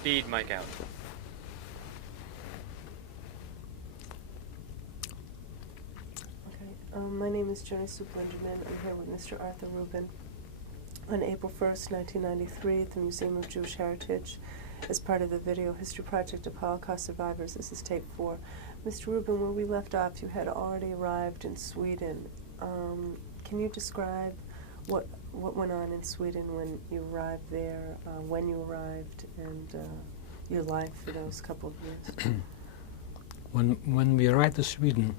Speed mic out. Okay, my name is Joni-Sue Blinderman. I'm here with Mr. Arthur Rubin. On April 1st, 1993, at the Museum of Jewish Heritage, as part of the Video History Project of Holocaust Survivors. This is tape 4. Mr. Rubin, where we left off, you had already arrived in Sweden. Can you describe what went on in Sweden when you arrived there, when you arrived, and your life for those couple of years? When we arrived to Sweden,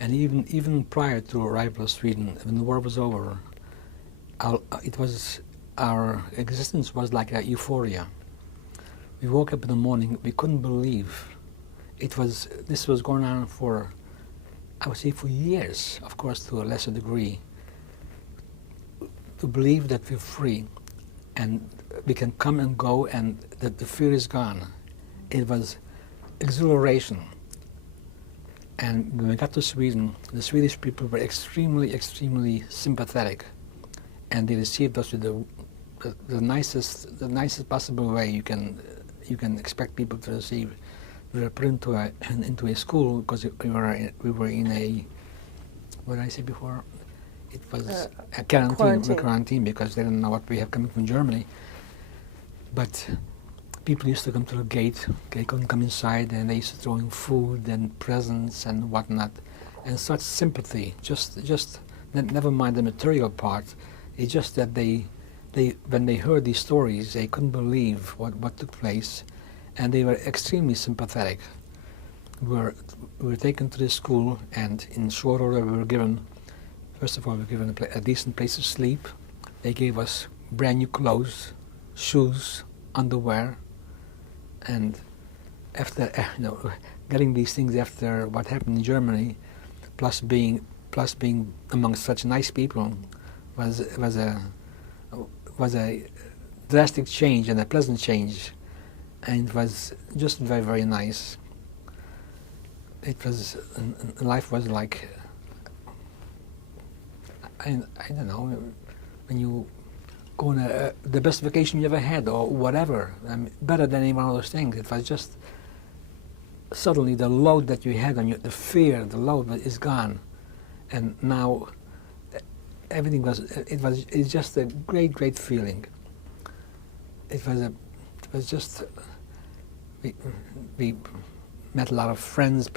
and even prior to arrival to Sweden, when the war was over, our existence was like a euphoria. We woke up in the morning, we couldn't believe this was going on for, I would say, for years, of course to a lesser degree, to believe that we're free and we can come and go and that the fear is gone. It was exhilaration. And when we got to Sweden, the Swedish people were extremely, extremely sympathetic, and they received us with the nicest possible way you can expect people to receive. We were put into a school because we were in a, what did I say before? It was a quarantine because they didn't know what we have coming from Germany. But people used to come to the gate, they couldn't come inside, and they used to throw in food and presents and whatnot, and such sympathy. Just never mind the material part. It's just that they when they heard these stories, they couldn't believe what took place, and they were extremely sympathetic. We were taken to this school, and in short order we were given, first of all, we were given a decent place to sleep. They gave us brand new clothes, shoes, underwear, and after getting these things after what happened in Germany, plus being among such nice people, was a drastic change and a pleasant change, and it was just very, very nice. It was, life was like, I don't know, when you go on the best vacation you ever had or whatever, better than any one of those things. It was just suddenly the load that you had on you, the fear, the load is gone, and now everything it's just a great feeling. It was just we met a lot of friends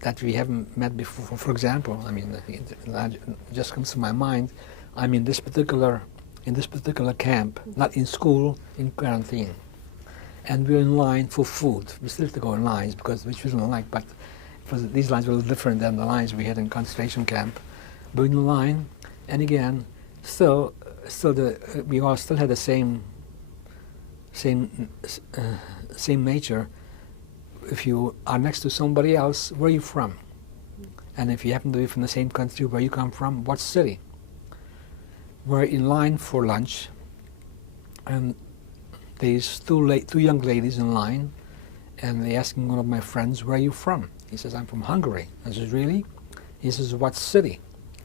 that we haven't met before. For example, I mean, it just comes to my mind. I'm in this particular camp, not in school, in quarantine, and we're in line for food. We still have to go in lines because which we don't like, but these lines were different than the lines we had in concentration camp. We're in line, and again, we all still had the same nature. If you are next to somebody else, where are you from? And if you happen to be from the same country, where you come from, what city? We're in line for lunch, and there's two young ladies in line, and they asking one of my friends, where are you from? He says, I'm from Hungary. I says, really? He says, what city?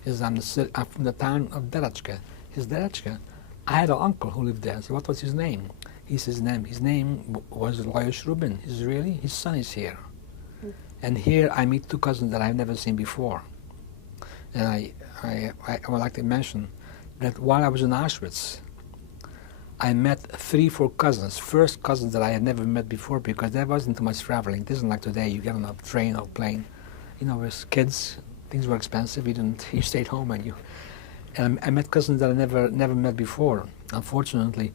He says, I'm from the town of Derečka. He says, Derečka? I had an uncle who lived there. So what was his name? He says, his name was Rubin. He says, really? His son is here. And here I meet two cousins that I've never seen before. And I would like to mention that while I was in Auschwitz, I met 3-4 cousins, first cousins that I had never met before, because there wasn't too much traveling. It isn't like today, you get on a train or plane. You know, as kids, things were expensive, you stayed home and I met cousins that I never met before. Unfortunately,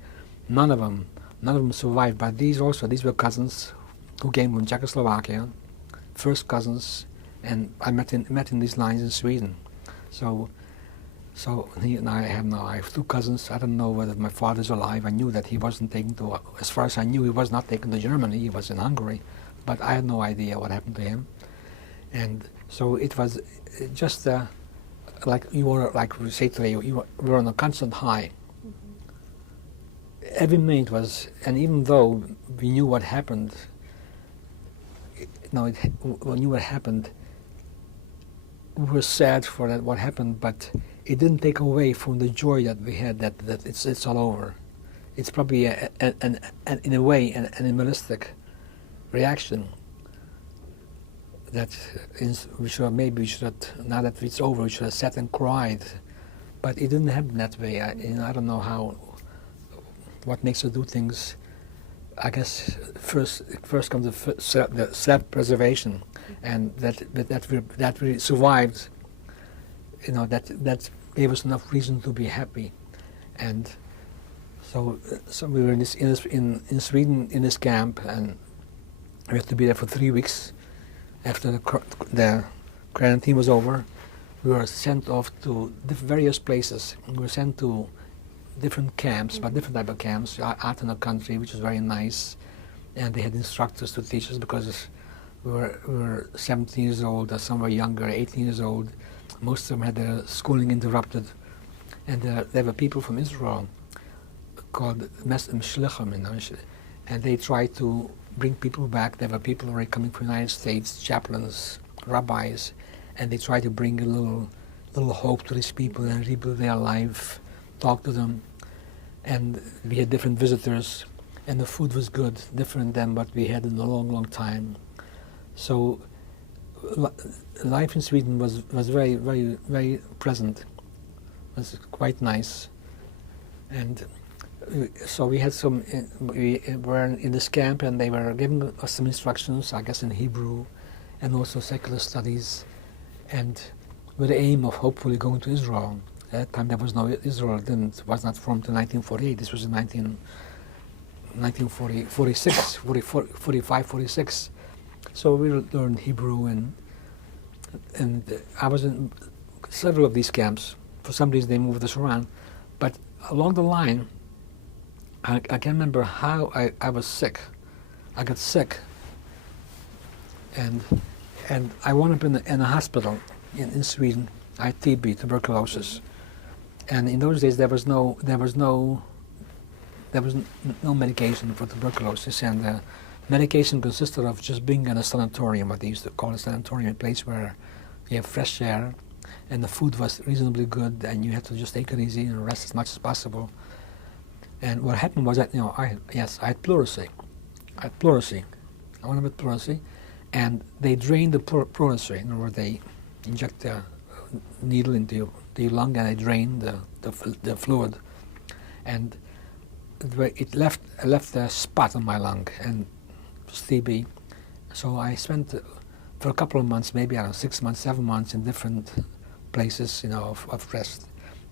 none of them survived, but these were cousins who came from Czechoslovakia, first cousins, and I met in these lines in Sweden. So he and I have 2 cousins. I don't know whether my father's alive. I knew that he wasn't taken to, as far as I knew, he was not taken to Germany. He was in Hungary, but I had no idea what happened to him. And so it was just like you were, like we say today, we were on a constant high. Every minute was, and even though we knew what happened, we knew what happened, we were sad for that what happened, but it didn't take away from the joy that we had that it's all over. it's probably in a way an animalistic reaction that we should, now that it's over, we should have sat and cried. But it didn't happen that way. I don't know what makes us do things. I guess first comes the self-preservation, and that we survived. That gave us enough reason to be happy, and so we were in Sweden in this camp, and we had to be there for 3 weeks. After the quarantine was over, we were sent off to various places. We were sent to different camps, but different type of camps, out in the country, which was very nice. And they had instructors to teach us, because we were 17 years old, or some were younger, 18 years old. Most of them had their schooling interrupted. And there were people from Israel called Shlichim, and they tried to bring people back. There were people already coming from the United States, chaplains, rabbis, and they tried to bring a little hope to these people and rebuild their life, talk to them. And we had different visitors, and the food was good, different than what we had in a long, long time. So life in Sweden was very, very, very pleasant. It was quite nice. And so we were in this camp, and they were giving us some instructions, I guess in Hebrew, and also secular studies, and with the aim of hopefully going to Israel. At that time there was no Israel, was not formed in 1948. This was in 1946, 45, 46. So we learned Hebrew, and I was in several of these camps. For some reason they moved us around, but along the line, I can't remember how I was sick. I got sick, and I wound up in a hospital in Sweden. I had TB, tuberculosis, and in those days there was no medication for tuberculosis, and the medication consisted of just being in a sanatorium, what they used to call a sanatorium, a place where you have fresh air, and the food was reasonably good, and you had to just take it easy and rest as much as possible. And what happened was that, I had pleurisy. I went with pleurisy, and they drained the pleurisy. In other words, they inject a needle into your lung, and they drain the fluid, and it left a spot on my lung, and it was TB. So I spent for a couple of months, maybe 6 months, 7 months, in different places, of rest.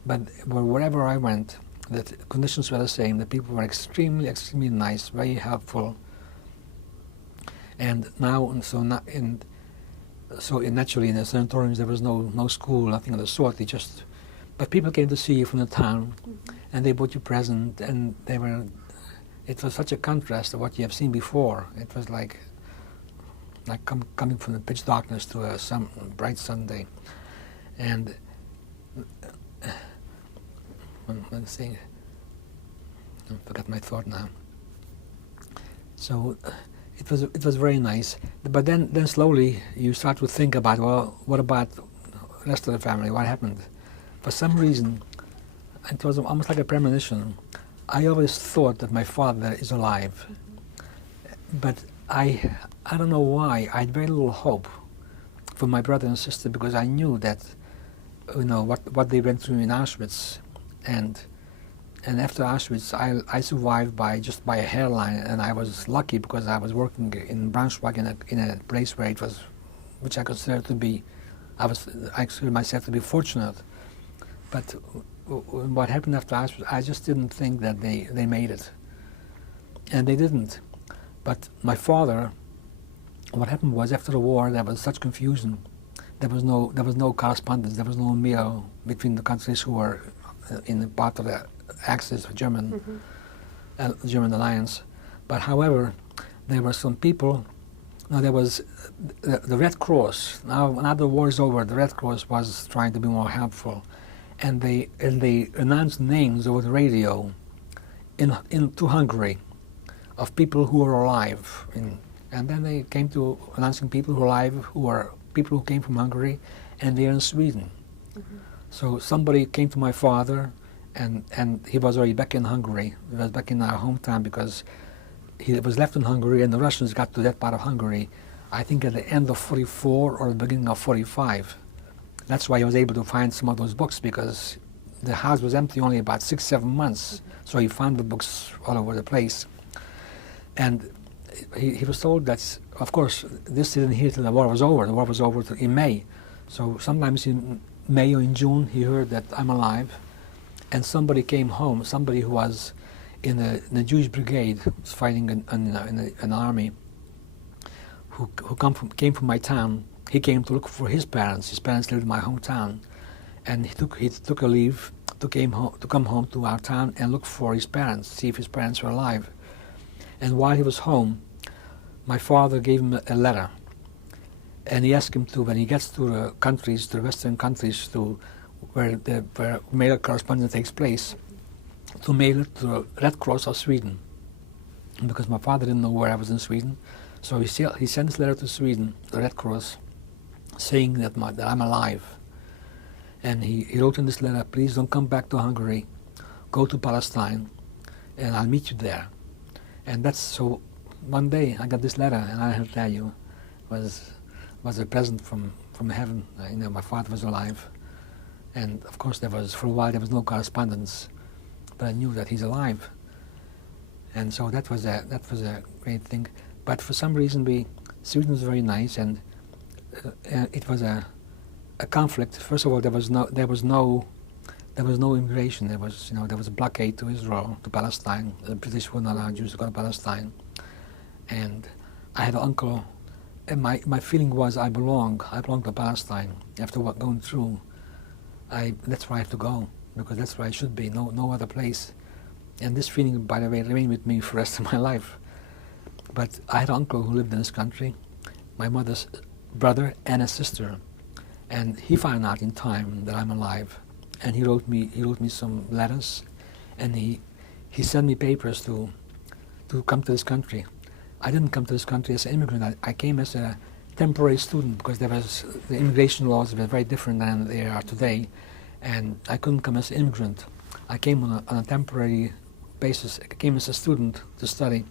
But wherever I went, the conditions were the same. The people were extremely, extremely nice, very helpful. And naturally in the sanatoriums there was no school, nothing of the sort. But people came to see you from the town, and they bought you present, and it was such a contrast to what you have seen before. It was like coming from the pitch darkness to a bright Sunday. And one thing, I forgot my thought now. So it was very nice. But then slowly you start to think about, well, what about the rest of the family? What happened? For some reason, it was almost like a premonition. I always thought that my father is alive, but I don't know why. I had very little hope for my brother and sister, because I knew that what they went through in Auschwitz, and after Auschwitz I survived by a hairline, and I was lucky because I was working in Braunschweig in a place which I considered to be, I considered myself to be fortunate. But what happened after Auschwitz, I just didn't think that they made it, and they didn't. But my father, what happened was, after the war there was such confusion. There was no correspondence. There was no meal between the countries who were in the part of the Axis, German alliance. But however, there were some people. Now there was the Red Cross. Now the war is over, the Red Cross was trying to be more helpful, and they announced names over the radio into Hungary of people who were alive, and then they came to announcing people who are alive, who were people who came from Hungary, and they're in Sweden. So somebody came to my father and he was already back in Hungary. He was back in our hometown because he was left in Hungary, and the Russians got to that part of Hungary, I think at the end of 44 or the beginning of 45. That's why he was able to find some of those books, because the house was empty only about 6-7 months. So he found the books all over the place. And he was told that, of course, this didn't hear till the war was over. The war was over in May. So sometimes in May or in June, he heard that I'm alive. And somebody came home, somebody who was in the Jewish brigade, was fighting in an army, who came from my town. He came to look for his parents. His parents lived in my hometown. And he took a leave to come home to our town and look for his parents, see if his parents were alive. And while he was home, my father gave him a letter. And he asked him to, when he gets to the countries, to the Western countries, to where mail correspondence takes place, to mail it to the Red Cross of Sweden. Because my father didn't know where I was in Sweden. So he sent this letter to Sweden, the Red Cross, saying that I'm alive. And he wrote in this letter, please don't come back to Hungary, go to Palestine, and I'll meet you there. And that's so. One day I got this letter, and I have to tell you, was a present from heaven. My father was alive, and of course for a while there was no correspondence, but I knew that he's alive. And so that was a great thing. But for some reason, Sweden was very nice, and it was a conflict. First of all, there was no immigration. There was a blockade to Israel, to Palestine. The British would not allow Jews to go to Palestine. And I had an uncle, and my feeling was I belong to Palestine. After what going through, that's where I have to go, because that's where I should be, no other place. And this feeling, by the way, remained with me for the rest of my life. But I had an uncle who lived in this country, my mother's brother and a sister, and he found out in time that I'm alive. And he wrote me some letters, and he sent me papers to come to this country. I didn't come to this country as an immigrant. I came as a temporary student, because the immigration laws were very different than they are today, and I couldn't come as an immigrant. I came on a temporary basis. I came as a student to study,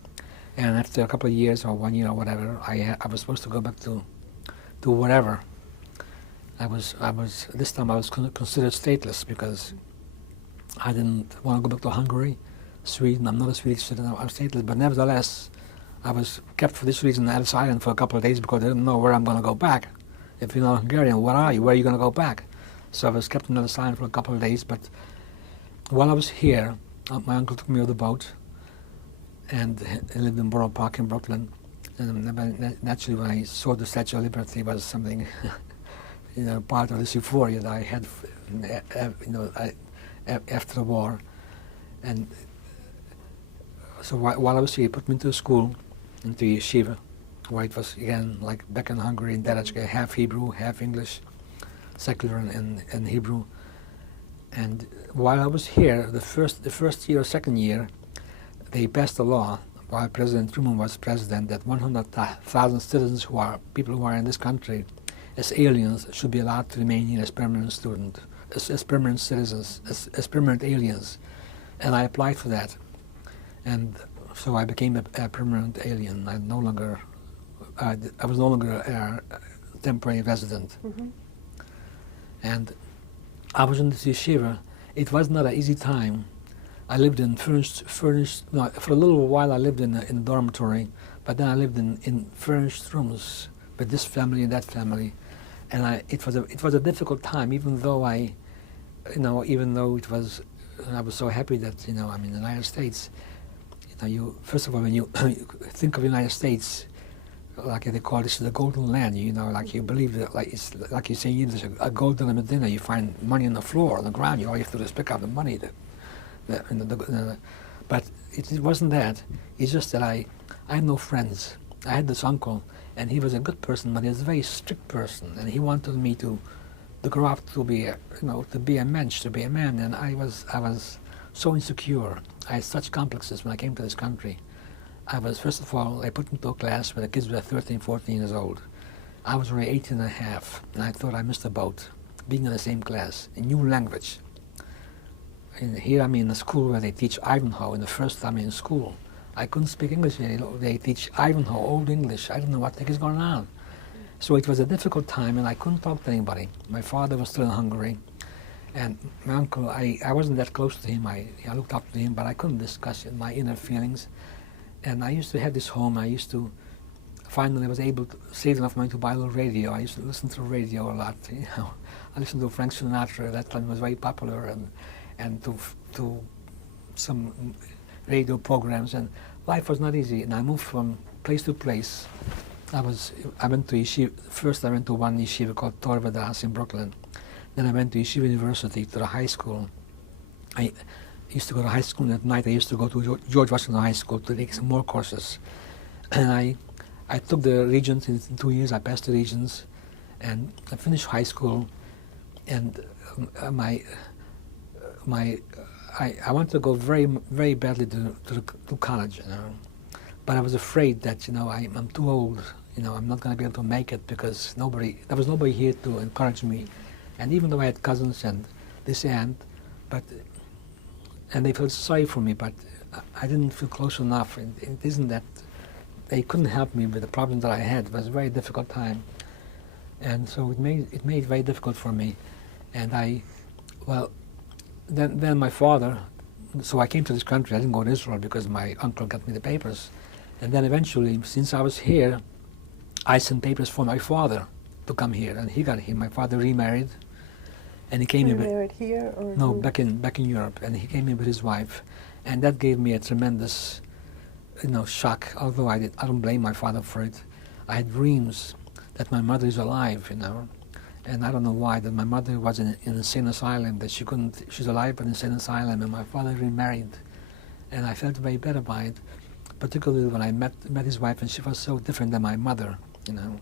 and after a couple of years or 1 year or whatever, I was supposed to go back to wherever. This time I was considered stateless, because I didn't want to go back to Hungary, Sweden. I'm not a Swedish citizen, I'm stateless, but nevertheless, I was kept for this reason at this island for a couple of days, because I didn't know where I'm going to go back. If you're not Hungarian, where are you? Where are you going to go back? So I was kept on this island for a couple of days, but while I was here, my uncle took me on the boat, and he lived in Borough Park in Brooklyn. And naturally, when I saw the Statue of Liberty, was something, part of this euphoria that I had, after the war. And so while I was here, he put me into school, into yeshiva, where it was again like back in Hungary in Derechke, half Hebrew, half English, secular and Hebrew. And while I was here, the first year or second year, they passed a law while President Rubin was president that 100,000 citizens people who are in this country as aliens should be allowed to remain here as permanent as permanent citizens, as permanent aliens. And I applied for that. And so I became a permanent alien. I was no longer a temporary resident. Mm-hmm. And I was in this yeshiva. It was not an easy time. I lived in for a little while I lived in a dormitory, but then I lived in furnished rooms with this family and that family. And it was a difficult time, even though I was so happy that, I'm in the United States. First of all, when you think of the United States, like they call this the golden land, like you believe that, like it's like you say, there's a golden in Medina. You find money on the floor, on the ground. All you have to do is pick up the money. But it wasn't that. It's just that I had no friends. I had this uncle, and he was a good person, but he was a very strict person, and he wanted me to grow up to be a mensch, to be a man, and I was so insecure. I had such complexes when I came to this country. First of all, I put into a class where the kids were 13, 14 years old. I was already 18 and a half, and I thought I missed the boat, being in the same class, a new language. here I'm in a school where they teach Ivanhoe. In the first time in school, I couldn't speak English. They teach Ivanhoe, Old English. I don't know what the heck is going on. So it was a difficult time, and I couldn't talk to anybody. My father was still in Hungary, and my uncle, I wasn't that close to him. I looked up to him, but I couldn't discuss my inner feelings. And I used to have this home. I used to finally was able to save enough money to buy a little radio. I used to listen to radio a lot. I listened to Frank Sinatra. At that time was very popular, and to some radio programs. And life was not easy. And I moved from place to place. I went to yeshiva. First, I went to one yeshiva called Torah Das in Brooklyn. Then I went to Yeshiva University, to the high school. I used to go to high school, and at night I used to go to George Washington High School to take some more courses. And I took the Regents in 2 years. I passed the Regents, and I finished high school. And I wanted to go very, very badly to college, you know. But I was afraid that, you know, I'm too old. You know, I'm not going to be able to make it because there was nobody here to encourage me. And even though I had cousins and this aunt, and they felt sorry for me, but I didn't feel close enough. It isn't that they couldn't help me with the problems that I had. It was a very difficult time, and so it made it very difficult for me. And then my father. So I came to this country. I didn't go to Israel because my uncle got me the papers, and then eventually, since I was here, I sent papers for my father to come here, and he got here. My father remarried. And he came here. Married here, or no, back in Europe, and he came here with his wife, and that gave me a tremendous, you know, shock. Although I don't blame my father for it. I had dreams that my mother is alive, you know, and I don't know why. That my mother was in an insane asylum. That she's alive but in an insane asylum, and my father remarried, and I felt very bad about it, particularly when I met his wife, and she was so different than my mother, you know.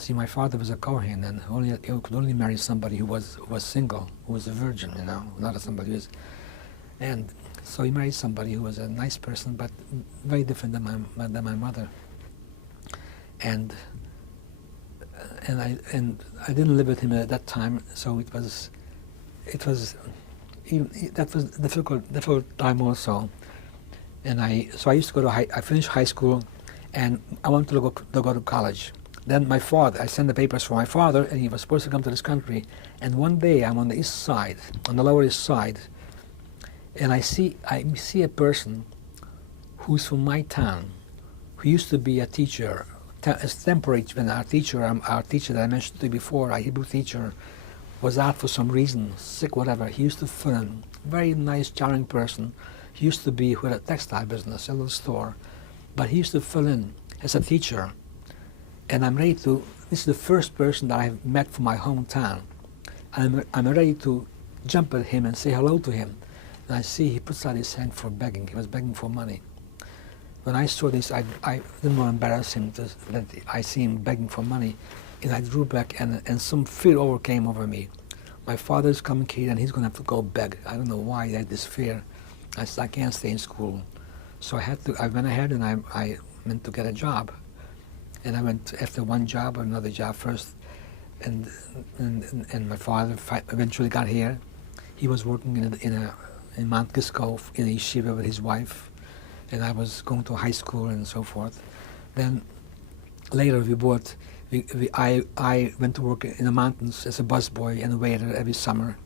See, my father was a Kohen, and he could only marry somebody who was single, who was a virgin, you know, not somebody who was. And so he married somebody who was a nice person, but very different than my mother. And I didn't live with him at that time, so that was a difficult time also. And so I used to go to I finished high school, and I wanted to go to college. Then I sent the papers for my father, and he was supposed to come to this country. And one day I'm on the east side, on the lower east side, and I see a person who's from my town, who used to be a teacher, as temporary. When our teacher that I mentioned to you before, our Hebrew teacher, was out for some reason, sick, whatever. He used to fill in. Very nice, charming person. He used to be with a textile business, a little store, but he used to fill in as a teacher. And this is the first person that I've met from my hometown. And I'm ready to jump at him and say hello to him. And I see he puts out his hand for begging. He was begging for money. When I saw this, I didn't want to embarrass him that I see him begging for money. And I drew back, and some fear overcame over me. My father's coming here, and he's going to have to go beg. I don't know why I had this fear. I said, I can't stay in school. So I went ahead, and I went to get a job. And I went after one job or another job first, and my father eventually got here. He was working in Mount Kisco in a yeshiva with his wife, and I was going to high school and so forth. Then later I went to work in the mountains as a busboy and a waiter every summer,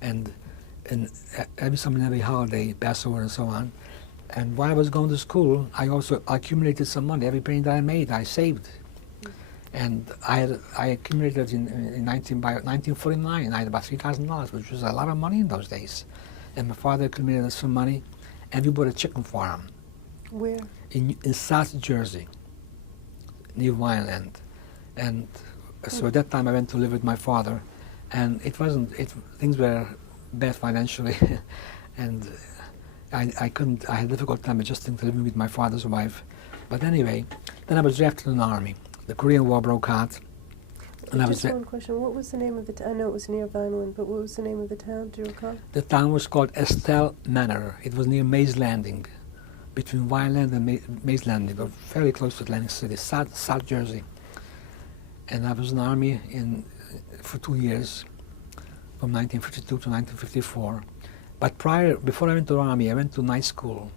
and every summer and every holiday, Passover and so on. And while I was going to school, I also accumulated some money. Every penny that I made, I saved. And I accumulated by 1949, I had about $3,000, which was a lot of money in those days. And my father accumulated some money, and we bought a chicken farm. Where? In South Jersey, near Vineland. And so at that time I went to live with my father, and things were bad financially, and I had a difficult time adjusting to living with my father's wife. But anyway, then I was drafted in the army. The Korean War broke out. And just one question, what was the name of the town? I know it was near Vineland, but what was the name of the town, do you recall? The town was called Estelle Manor. It was near Mays Landing, between Vineland and Mays Landing, or fairly close to Atlantic City, South Jersey. And I was in the army for 2 years, from 1952 to 1954. But before I went to the army, I went to night school.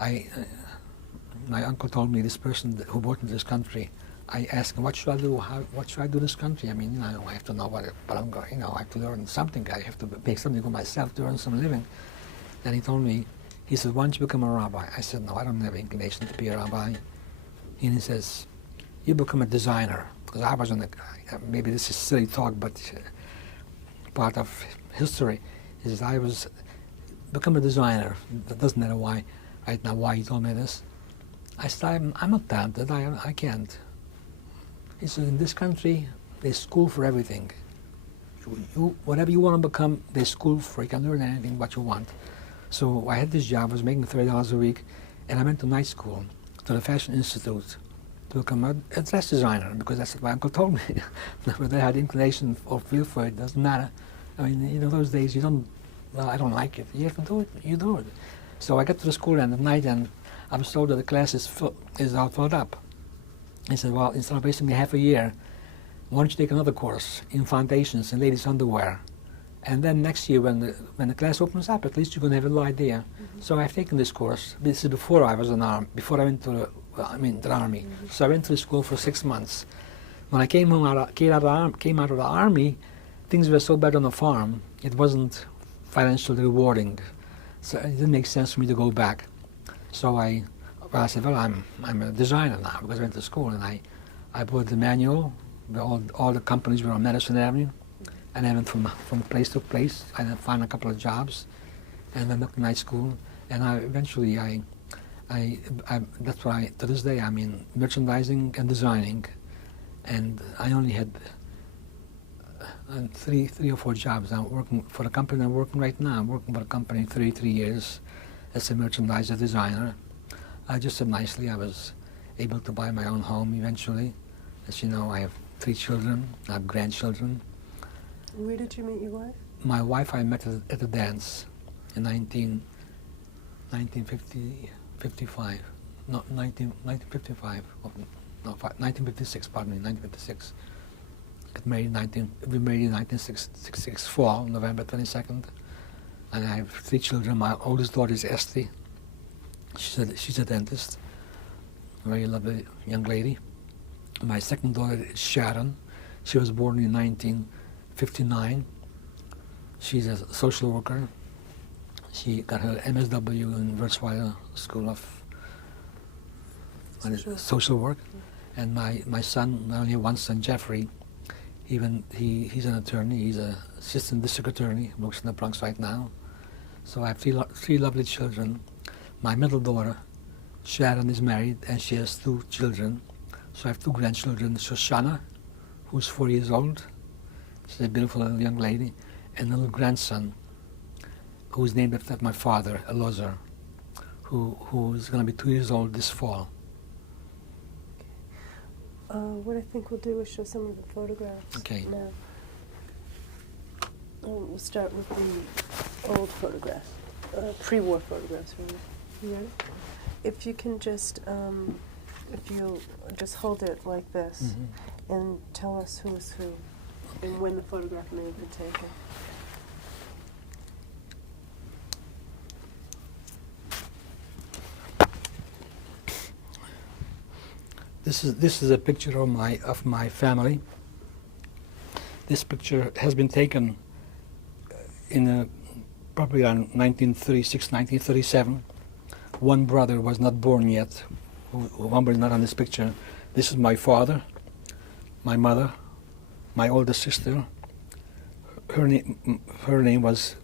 My uncle told me this person who brought me to this country. I asked him, what should I do? What should I do this country? I mean, you know, I have to know what I'm going. You know, I have to learn something. I have to make something for myself to earn some living. And he told me, he said, why don't you become a rabbi? I said, no, I don't have inclination to be a rabbi. And he says, you become a designer. Because I wasn't maybe this is silly talk, but part of history. He says, become a designer. That doesn't matter why, right now, why he told me this. I said, I'm not talented, I can't. He said, in this country, there's school for everything. Whatever you want to become, there's school for. You can learn anything what you want. So I had this job, I was making $30 a week, and I went to night school, to the Fashion Institute, to become a dress designer, because that's what my uncle told me. Whether I had inclination or feel for it, doesn't matter. I mean, you know, those days you don't, well, I don't like it. You have to do it, you do it. So I got to the school and at night, and I was told that the class is all filled up. He said, well, instead of wasting half a year, why don't you take another course in foundations and ladies' underwear? And then next year, when the class opens up, at least you're going to have a little idea. Mm-hmm. So I've taken this course. This is before I was before I went to the army. Mm-hmm. So I went to the school for 6 months. When I came out of the army, things were so bad on the farm, it wasn't financially rewarding. So it didn't make sense for me to go back. So I said, well, I'm a designer now, because I went to school, and I bought the manual. All the companies were on Madison Avenue, and I went from place to place. I found a couple of jobs, and then went to night school. And eventually that's why to this day I'm in merchandising and designing, and I only had three or four jobs. I'm working for the company I'm working right now. I'm working for a company 33 years as a merchandiser designer. I just said nicely, I was able to buy my own home eventually. As you know, I have 3 children, I have grandchildren. Where did you meet your wife? My wife I met at a dance in 1955. No, 1955. No, 1956, pardon me, 1956. We married in 1966 fall, November 22nd. And I have 3 children. My oldest daughter is Esty. She's a dentist, a very lovely young lady. My second daughter is Sharon. She was born in 1959. She's a social worker. She got her MSW in Wurzweiler School of Social Work. And my son, I only have one son, Jeffrey. He's an attorney. He's an assistant district attorney. Works in the Bronx right now. So I have 3 lovely children. My middle daughter, Sharon, is married, and she has 2 children. So I have 2 grandchildren, Shoshana, who's 4 years old. She's a beautiful little young lady. And a little grandson, who's named after my father, Elazar, who's going to be 2 years old this fall. What I think we'll do is show some of the photographs now. We'll start with the old photographs, pre-war photographs, really. Yeah. If you can just, if you'll just hold it like this, and tell us who is who, and when the photograph may have been taken. This is a picture of my family. This picture has been taken in probably around 1936, 1937. One brother was not born yet. One brother not on this picture. This is my father, my mother, my older sister. Her name was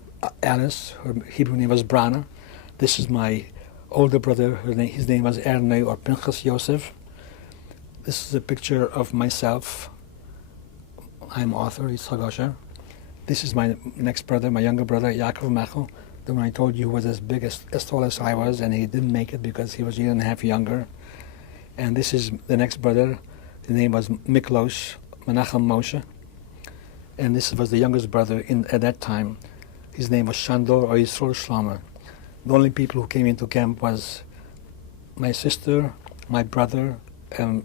Alice. Her Hebrew name was Brana. This is my older brother. His name was Erne or Pinchas Yosef. This is a picture of myself. I'm author, Yitzchak Osher. This is my next brother, my younger brother, Yaakov Mechel, the one I told you was as big as tall as I was, and he didn't make it because he was a year and a half younger. And this is the next brother. His name was Miklos Menachem Moshe. And this was the youngest brother at that time. His name was Shandor or Yisroel Shlomo. The only people who came into camp was my sister, my brother, and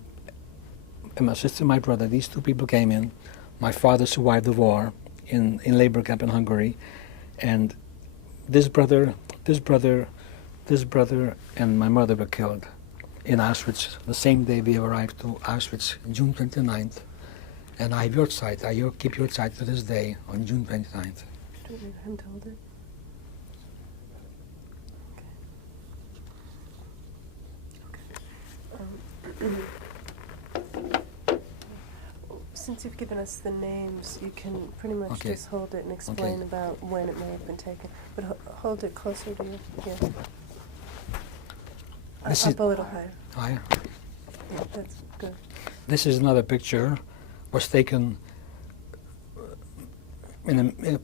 my sister and my brother. These 2 people came in. My father survived the war in labor camp in Hungary, and this brother, this brother, this brother, and my mother were killed in Auschwitz the same day we arrived to Auschwitz, June 29th. And I have your site. I keep your site to this day on June 29th. Do you want him to hold it? Since you've given us the names, you can pretty much just hold it and explain about when it may have been taken. But hold it closer to you. Here. Up a little higher. Higher? Yeah, that's good. This is another picture. Was taken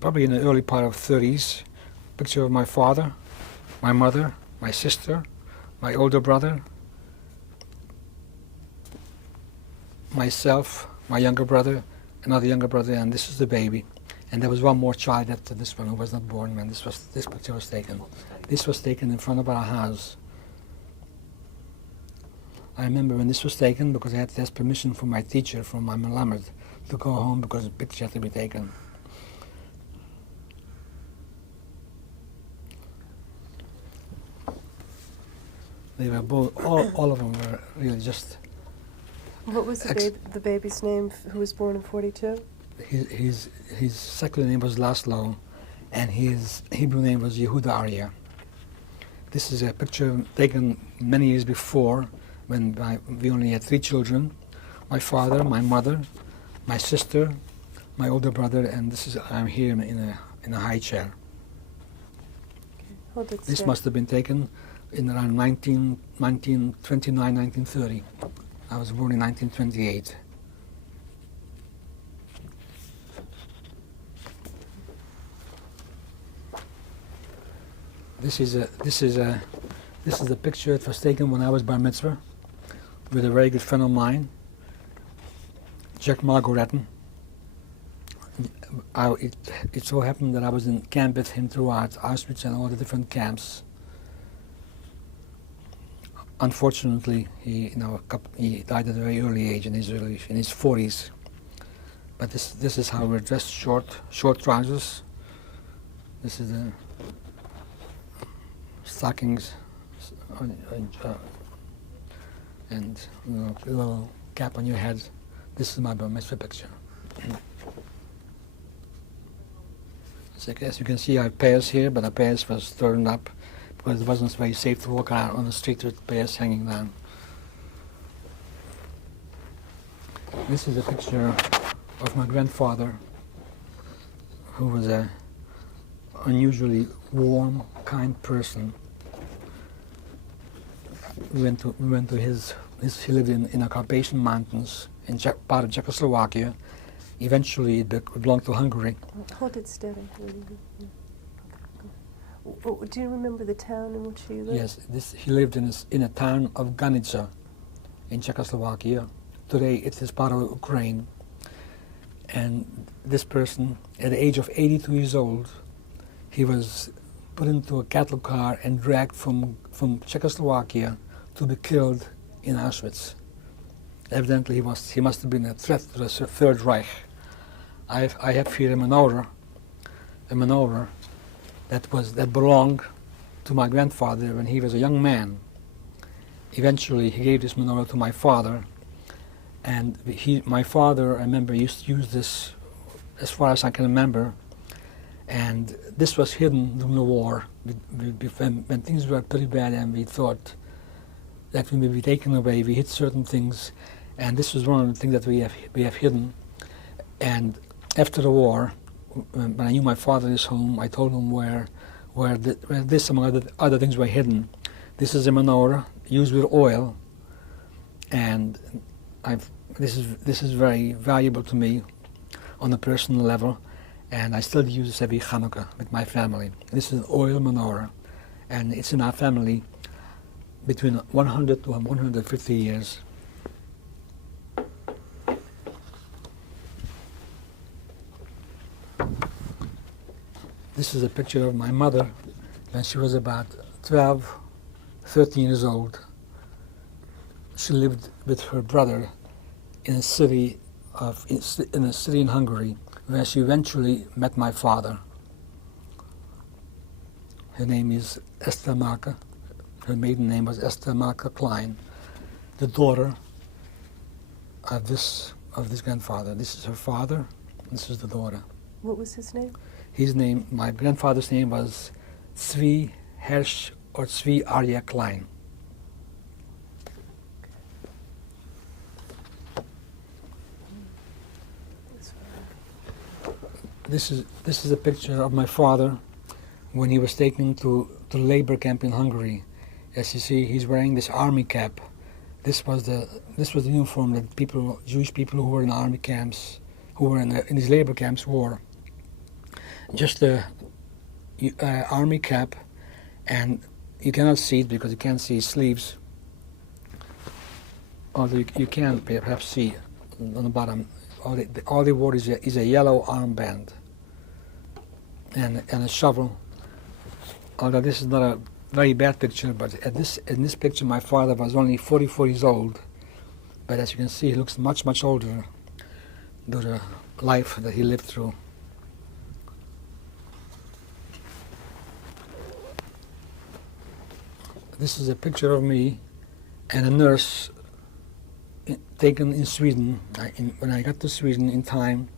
probably in the early part of 30s. Picture of my father, my mother, my sister, my older brother, myself, my younger brother, another younger brother, and this is the baby. And there was one more child after this one who was not born when this picture was taken. This was taken in front of our house. I remember when this was taken because I had to ask permission from my teacher, from my Melamed, to go home because the picture had to be taken. They were both, all of them were really just... What was the baby's name who was born in 42? His secular name was Laszlo, and his Hebrew name was Yehuda Arya. This is a picture taken many years before, when we only had 3 children: my father, my mother, my sister, my older brother, and I'm here in a high chair. Okay. Hold it This straight. must have been taken in around 1929, 1930. I was born in 1928. This is a picture that was taken when I was bar mitzvah with a very good friend of mine, Jack Margoretten. It so happened that I was in camp with him throughout Auschwitz and all the different camps. Unfortunately, he died at a very early age, in his 40s. But this is how we're dressed: short trousers. This is the stockings, and a little cap on your head. This is my bar mitzvah picture. So as you can see, I have pairs here, but the pairs was turned up because it wasn't very safe to walk around on the street with pairs hanging down. This is a picture of my grandfather, who was an unusually warm, kind person. We went to his he lived in the Carpathian Mountains in part of Czechoslovakia. Eventually it belonged to Hungary. Hold it steady. Do you remember the town in which he lived? Yes, he lived in a town of Ganice in Czechoslovakia. Today it is part of Ukraine. And this person, at the age of 82 years old, he was put into a cattle car and dragged from Czechoslovakia to be killed in Auschwitz. Evidently he must have been a threat to the Third Reich. I have here a menorah that belonged to my grandfather when he was a young man. Eventually he gave this menorah to my father, and my father, I remember, used to use this as far as I can remember, and this was hidden during the war when things were pretty bad and we thought that we may be taken away. We hid certain things, and this was one of the things that we have hidden. And after the war, when I knew my father is home, I told him where this, among other things, were hidden. This is a menorah used with oil, and this is very valuable to me on a personal level, and I still use this every Hanukkah with my family. This is an oil menorah, and it's in our family between 100 to 150 years. This is a picture of my mother when she was about 12, 13 years old. She lived with her brother in a city in Hungary, where she eventually met my father. Her name is Esther Marke. Her maiden name was Esther Marke Klein, the daughter of this grandfather. This is her father. This is the daughter. What was his name? His name, my grandfather's name was Zvi Hersch or Zvi Arya Klein. This is a picture of my father when he was taken to labor camp in Hungary. As you see, he's wearing this army cap. This was the uniform that Jewish people who were in army camps, who were in these labor camps wore. Just the army cap, and you cannot see it because you can't see his sleeves. Although you can perhaps see on the bottom. All they wore is a yellow armband and a shovel. Although this is not a very bad picture, but in this picture my father was only 44 years old. But as you can see, he looks much, much older due to the life that he lived through. This is a picture of me and a nurse taken in Sweden. When I got to Sweden in time,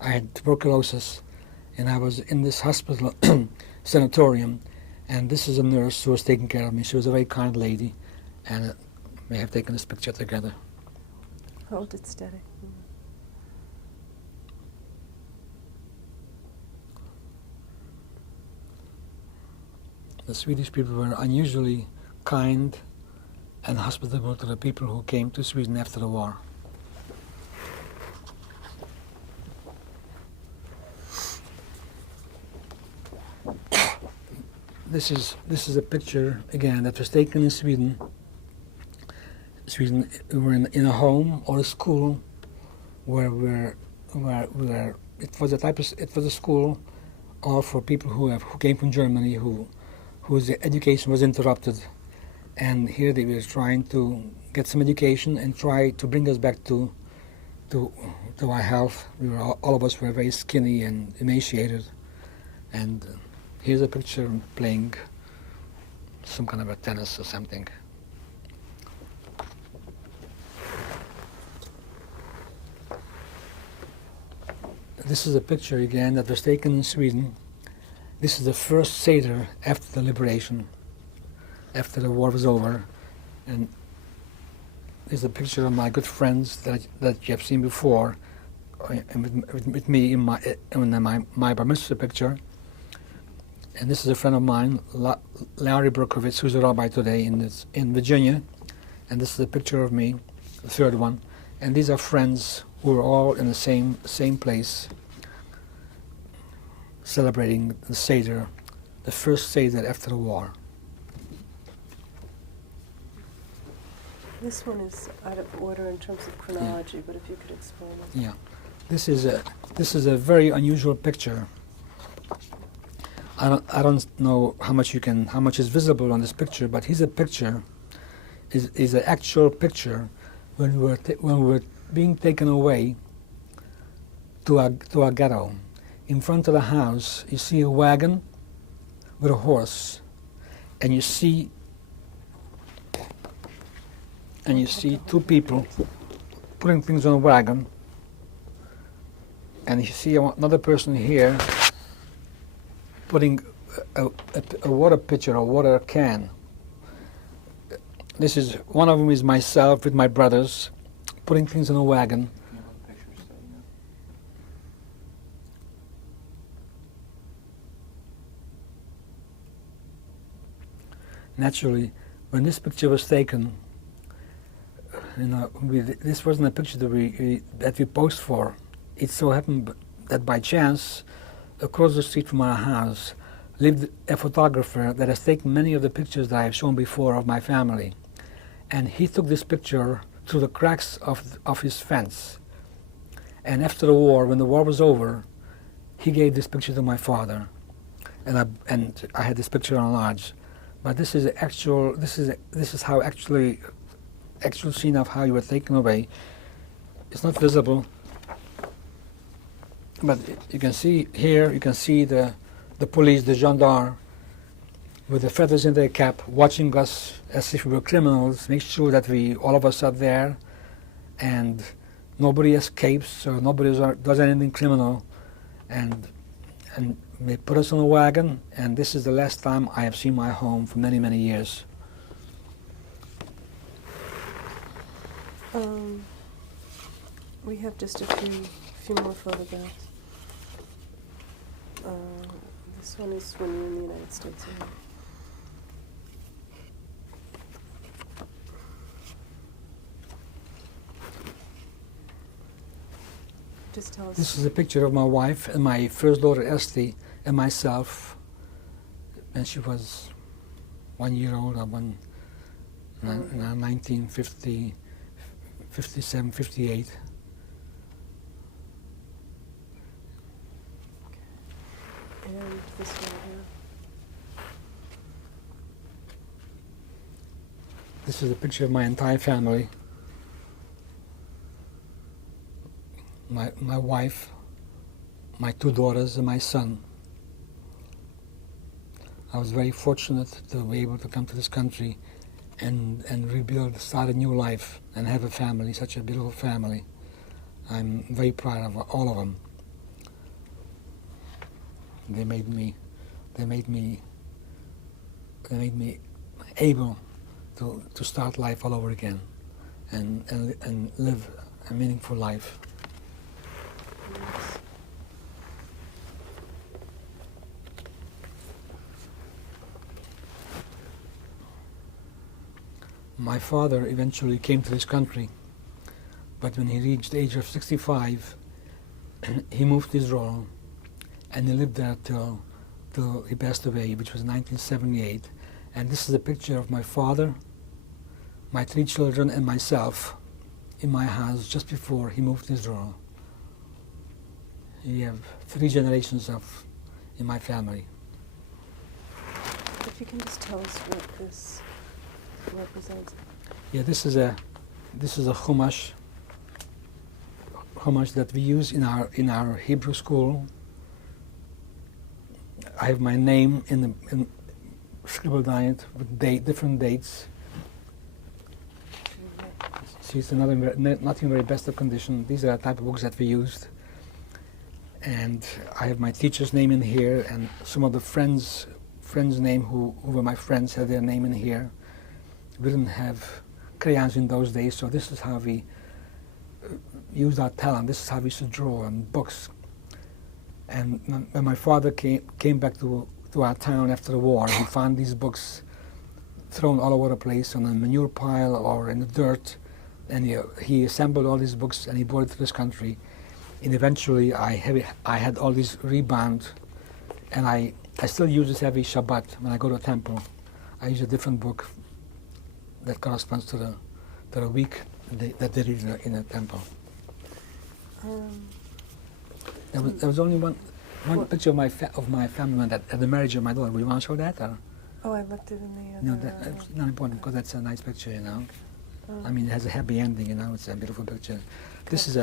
I had tuberculosis, and I was in this hospital sanatorium, and this is a nurse who was taking care of me. She was a very kind lady, and we have taken this picture together. Hold it steady. The Swedish people were unusually kind and hospitable to the people who came to Sweden after the war. This is a picture again that was taken in Sweden. We were in a home or a school where it was a school all for people who came from Germany whose education was interrupted. And here they were trying to get some education and try to bring us back to our health. All of us were very skinny and emaciated. And here's a picture playing some kind of a tennis or something. This is a picture again that was taken in Sweden. This is the first Seder after the liberation, after the war was over, and there's a picture of my good friends that you have seen before, and with me in my bar mitzvah picture. And this is a friend of mine, Larry Berkowitz, who's a rabbi today in Virginia, and this is a picture of me, the third one. And these are friends who are all in the same place, celebrating the Seder, the first Seder after the war. This one is out of order in terms of chronology, but if you could explain it. Yeah, this is a very unusual picture. I don't know how much is visible on this picture, but here's a picture. Is an actual picture when we were being taken away to a ghetto. In front of the house, you see a wagon with a horse, and you see two people putting things on a wagon, and you see another person here putting a water pitcher or water can. This is one of them is myself with my brothers putting things in a wagon. Naturally, when this picture was taken, this wasn't a picture that we posed for. It so happened that by chance, across the street from our house, lived a photographer that has taken many of the pictures that I have shown before of my family. And he took this picture through the cracks of his fence. And after the war, when the war was over, he gave this picture to my father. And I had this picture on large. But this is how actual scene of how you were taken away. It's not visible, but you can see here. You can see the police, the gendarme, with the feathers in their cap, watching us as if we were criminals, make sure that all of us are there, and nobody escapes or nobody does anything criminal, and they put us on a wagon, and this is the last time I have seen my home for many, many years. We have just a few more photographs. This one is when you're in the United States. Just tell us. This is a picture of my wife and my first daughter Esty and myself, and she was 1 year old, 1950, 57, 58. And this one here. This is a picture of my entire family. My wife, my 2 daughters, and my son. I was very fortunate to be able to come to this country and rebuild, start a new life, and have a family, such a beautiful family. I'm very proud of all of them. They made me able to start life all over again and live a meaningful life. My father eventually came to this country, but when he reached the age of 65, he moved to Israel, and he lived there till he passed away, which was 1978. And this is a picture of my father, my 3 children, and myself in my house just before he moved to Israel. You have 3 generations in my family. If you can just tell us what this represents. Yeah, this is a chumash that we use in our Hebrew school. I have my name in scribbled on it with different dates. See, it's not in very best of condition. These are the type of books that we used. And I have my teacher's name in here, and some of the friends' name who were my friends had their name in here. We didn't have crayons in those days, so this is how we used our talent. This is how we used to draw and books. And when my father came back to our town after the war, he found these books thrown all over the place on a manure pile or in the dirt, and he assembled all these books and he brought it to this country. And eventually I had all these rebound, and I still use this every Shabbat when I go to the temple. I use a different book that corresponds to the week that they read in the temple. There was only one picture of my family at the marriage of my daughter. Would you want to show that? Or? Oh, I looked it in the other... No, that's not important because that's a nice picture, you know. I mean, it has a happy ending, you know. It's a beautiful picture. This is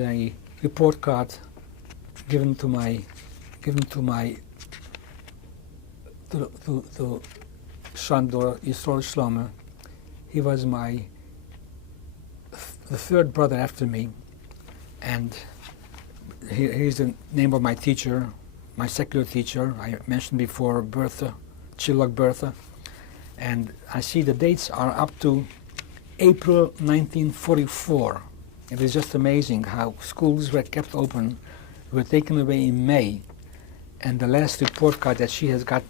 a report card given to Shandor Yisrael Shlomo. He was the 3rd brother after me, and here's the name of my teacher, my secular teacher. I mentioned before, Bertha, Chilak Bertha, and I see the dates are up to April 1944. It is just amazing how schools were kept open, were taken away in May, and the last report card that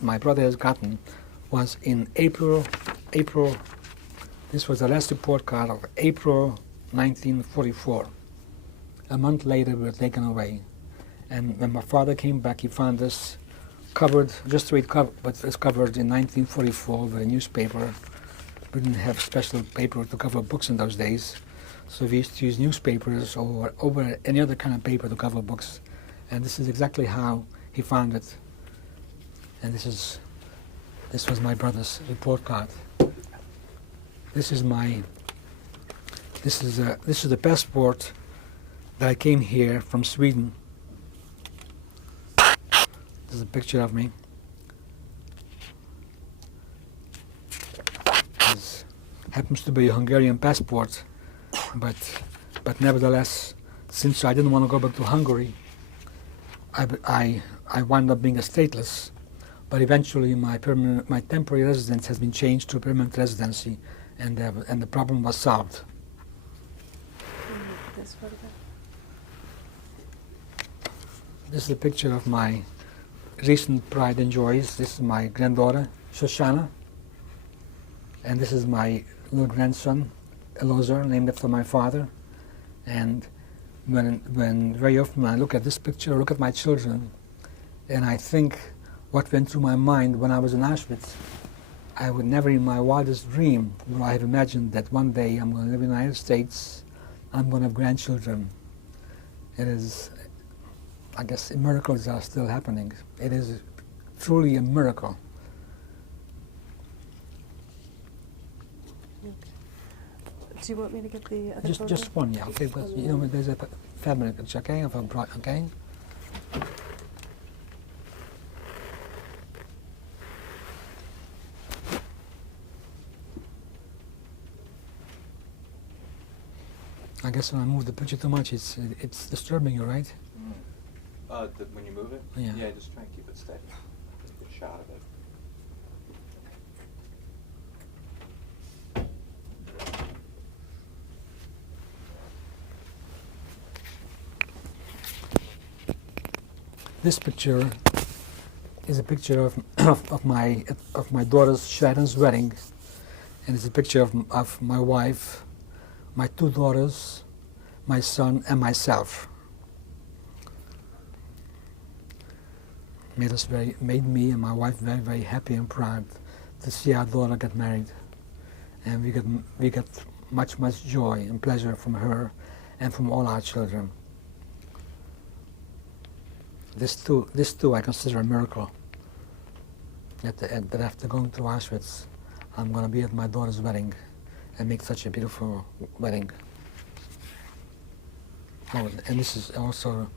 my brother has gotten, was in April. This was the last report card of April 1944. A month later, we were taken away. And when my father came back, he found us covered, just the way it was covered in 1944 with a newspaper. We didn't have special paper to cover books in those days, so we used to use newspapers over any other kind of paper to cover books. And this is exactly how he found it. And this was my brother's report card. This is the passport that I came here from Sweden. This is a picture of me. happens to be a Hungarian passport, but nevertheless, since I didn't want to go back to Hungary, I wound up being a stateless. But eventually, my temporary residence has been changed to a permanent residency, and the problem was solved. This photograph. This is a picture of my recent pride and joys. This is my granddaughter, Shoshana. And this is my little grandson, Elozar, named after my father. And when very often I look at this picture, I look at my children, and I think what went through my mind when I was in Auschwitz, I would never in my wildest dream would I have imagined that one day I'm going to live in the United States, I'm going to have grandchildren. It is, I guess, miracles are still happening. It is truly a miracle. Okay. Do you want me to get the other photo? Just one, yeah. Okay, because you know there's a family picture, okay, of a bride, okay. I guess when I move the picture too much, it's disturbing you, right? When you move it? Yeah. Yeah, just try and keep it steady. Take a shot of it. This picture is a picture of my daughter's Sharon's wedding, and it's a picture of my wife, my two daughters, my son, and myself. Made me and my wife very, very happy and proud to see our daughter get married, and we get much joy and pleasure from her and from all our children. This too I consider a miracle. That after going to Auschwitz, I'm going to be at my daughter's wedding and make such a beautiful wedding. Oh, and this is also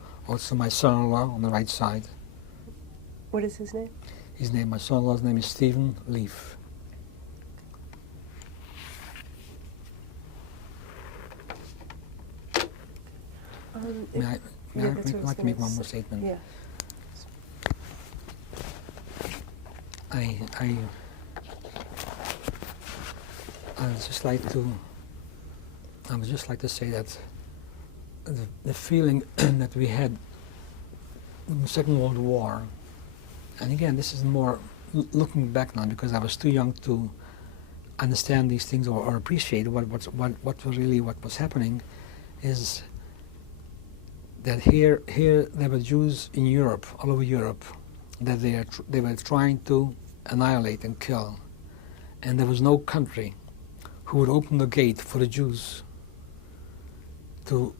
my son-in-law on the right side. What is his name? My son-in-law's name is Stephen Leaf. May I like to make one more statement? Yeah. I would just like to say that the feeling that we had in the Second World War, and again this is more looking back now because I was too young to understand these things or appreciate what was happening, is that here there were Jews in Europe, all over Europe, that they were trying to annihilate and kill, and there was no country who would open the gate for the Jews to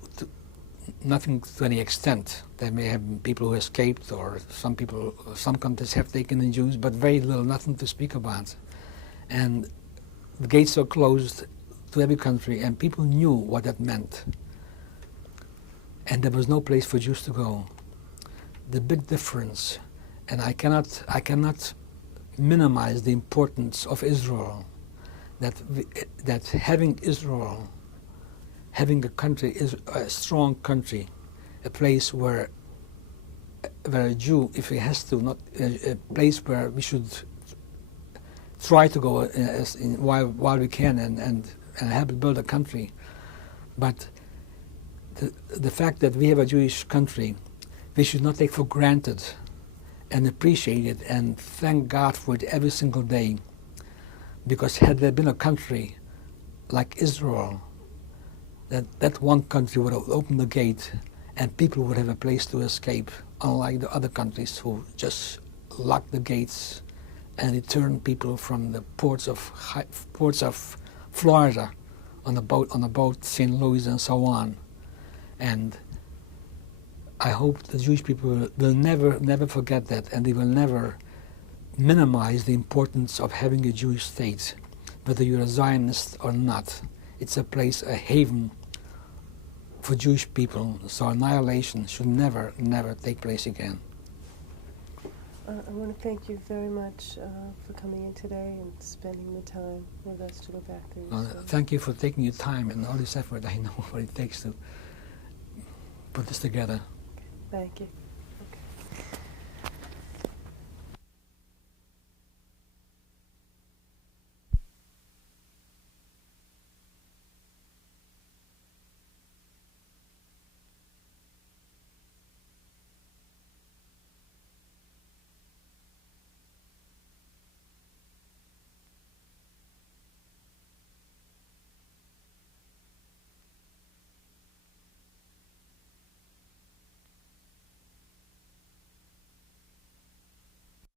nothing to any extent. There may have been people who escaped, or some countries have taken in Jews, but very little, nothing to speak about. And the gates were closed to every country, and people knew what that meant. And there was no place for Jews to go. The big difference, and I cannot minimize the importance of Israel, that having Israel, having a country, is a strong country, a place where a Jew, if he has to, not a place where we should try to go while we can and help build a country. But the fact that we have a Jewish country, we should not take for granted and appreciate it and thank God for it every single day. Because had there been a country like Israel, that one country would have opened the gate and people would have a place to escape, unlike the other countries who just locked the gates and returned people from the ports of Florida on a boat, St. Louis and so on. And I hope the Jewish people will never forget that, and they will never minimize the importance of having a Jewish state, whether you're a Zionist or not. It's a place, a haven for Jewish people, so annihilation should never take place again. I want to thank you very much for coming in today and spending the time with us to go back through your story. Thank you for taking your time and all this effort. I know what it takes to put this together. Thank you.